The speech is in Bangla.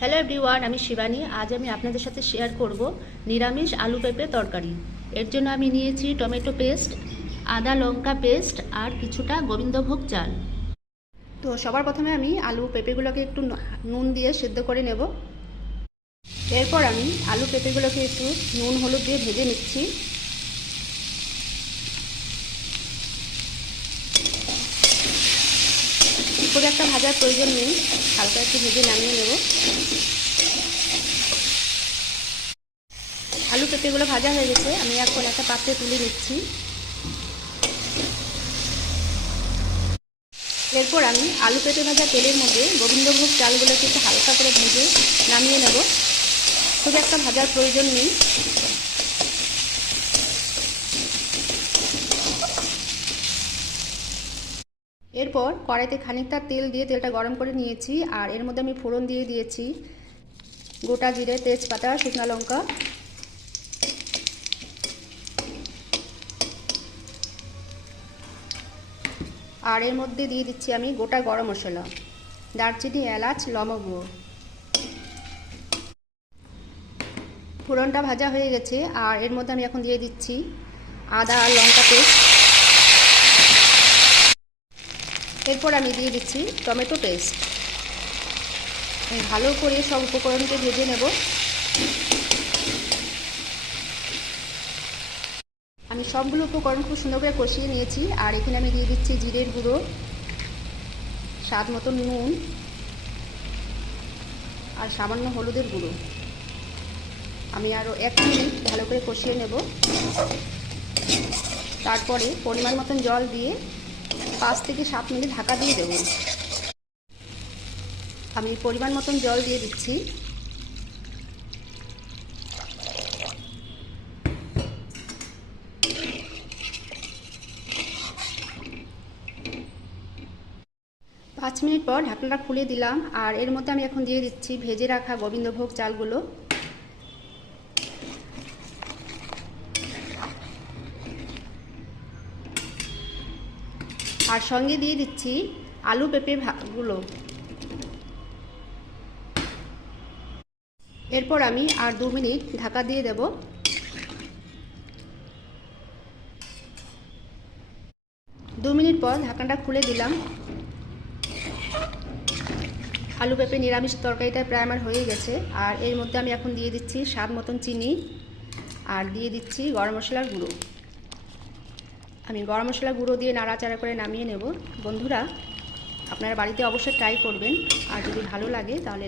হ্যালো এভরিওয়ান, আমি শিবানী। আজ আমি আপনাদের সাথে শেয়ার করব নিরামিষ আলু পেঁপে তরকারি। এর জন্য আমি নিয়েছি টমেটো পেস্ট, আদা লঙ্কা পেস্ট আর কিছুটা গোবিন্দভোগ চাল। তো সবার প্রথমে আমি আলু পেঁপেগুলোকে একটু নুন দিয়ে সেদ্ধ করে নেব। এরপর আমি আলু পেঁপেগুলোকে একটু নুন হলুদ দিয়ে ভেজে নিচ্ছি। খুব একটা ভাজার প্রয়োজন নেই, হালকা একটু ভেজে নামিয়ে নেব। আলু পেঁপেগুলো ভাজা হয়ে গেছে, আমি এখন একটা পাত্রে তুলে নিচ্ছি। এরপর আমি আলু পেঁপে ভাজা তেলের মধ্যে গোবিন্দভোগ চালগুলোকে একটু হালকা করে ভেজে নামিয়ে নেব। খুব একটা ভাজার প্রয়োজন নেই। এরপর কড়াইতে খানিকটা তেল দিয়ে তেলটা গরম করে নিয়েছি, আর এর মধ্যে আমি ফোড়ন দিয়ে দিয়েছি গোটা জিরে, তেজপাতা, শুকনো লঙ্কা। আর এর মধ্যে দিয়ে দিচ্ছি আমি গোটা গরম মশলা, দারচিনি, এলাচ, লবঙ্গ। ফোড়নটা ভাজা হয়ে গেছে, আর এর মধ্যে আমি এখন দিয়ে দিচ্ছি আদা আর লঙ্কা পেস্ট। এরপর আমি দিয়ে দিচ্ছি টমেটো পেস্ট। ভালো করে সব উপকরণকে ভেজে নেব। আমি সবগুলো উপকরণ খুব সুন্দর করে কষিয়ে নিয়েছি, আর এখানে আমি দিয়ে দিচ্ছি জিরের গুঁড়ো, স্বাদ মতো নুন আর সামান্য হলুদের গুঁড়ো। আমি আরও 1 মিনিট ভালো করে কষিয়ে নেব। তারপরে পরিমাণ মতন জল দিয়ে 5 থেকে 7 মিনিট ঢাকা দিয়ে দেব। আমি পরিমাণ মতন জল দিয়ে দিচ্ছি। পাঁচ মিনিট পর ঢাকনাটা খুলে দিলাম, আর এর মধ্যে আমি এখন দিয়ে দিচ্ছি ভেজে রাখা গোবিন্দভোগ চালগুলো। আর সঙ্গে দিয়ে দিচ্ছি আলু পেঁপে গুলো। এরপর আমি আর 2 মিনিট ঢাকা দিয়ে দেব। 2 মিনিট পর ঢাকনাটা খুলে দিলাম। আলু পেঁপে নিরামিষ তরকারিটা প্রায় আমার হয়ে গেছে, আর এর মধ্যে আমি এখন দিয়ে দিচ্ছি স্বাদ মতন চিনি, আর দিয়ে দিচ্ছি গরম মশলার গুঁড়ো। আমি গরম মশলা গুঁড়ো দিয়ে নাড়াচাড়া করে নামিয়ে নেব। বন্ধুরা, আপনারা বাড়িতে অবশ্যই ট্রাই করবেন, আর যদি ভালো লাগে তাহলে